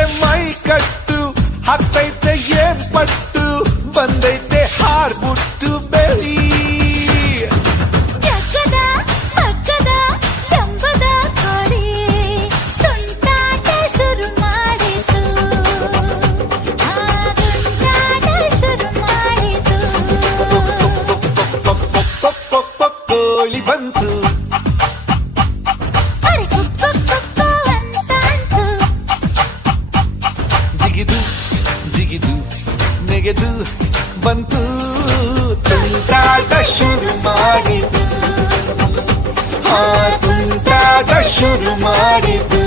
ಆಗ್ತೈತೆ ಮೈ ಕಟ್ಟು ಹಾಕ್ತೈತೆ ಏನ್ ಪಟ್ಟು ಬಂದೈತೆ ಹಾರ್ಬಿಟ್ಟು ಬೆಳಿ ಜಗ್ಗದ ಪಕ್ಕದ ಜಂಬದ ಕೋಳಿ ತುಂಟಾಟ ಶುರು ಮಾಡಿತು ತುಂಟಾಟ ಶುರು ಮಾಡಿತು ಕೋಳಿ ಬಂತು ಅರೆ ಕುಕ್ಕು ಕುಕ್ಕು ಅಂತಾಂತು ಜಿಗಿದು ಜಿಗಿದು ನೆಗೆದು ಬಂತು ತುಂಟಾಟ ಶುರು ಮಾಡಿತು ತುಂಟಾಟ ಶುರು ಮಾಡಿತು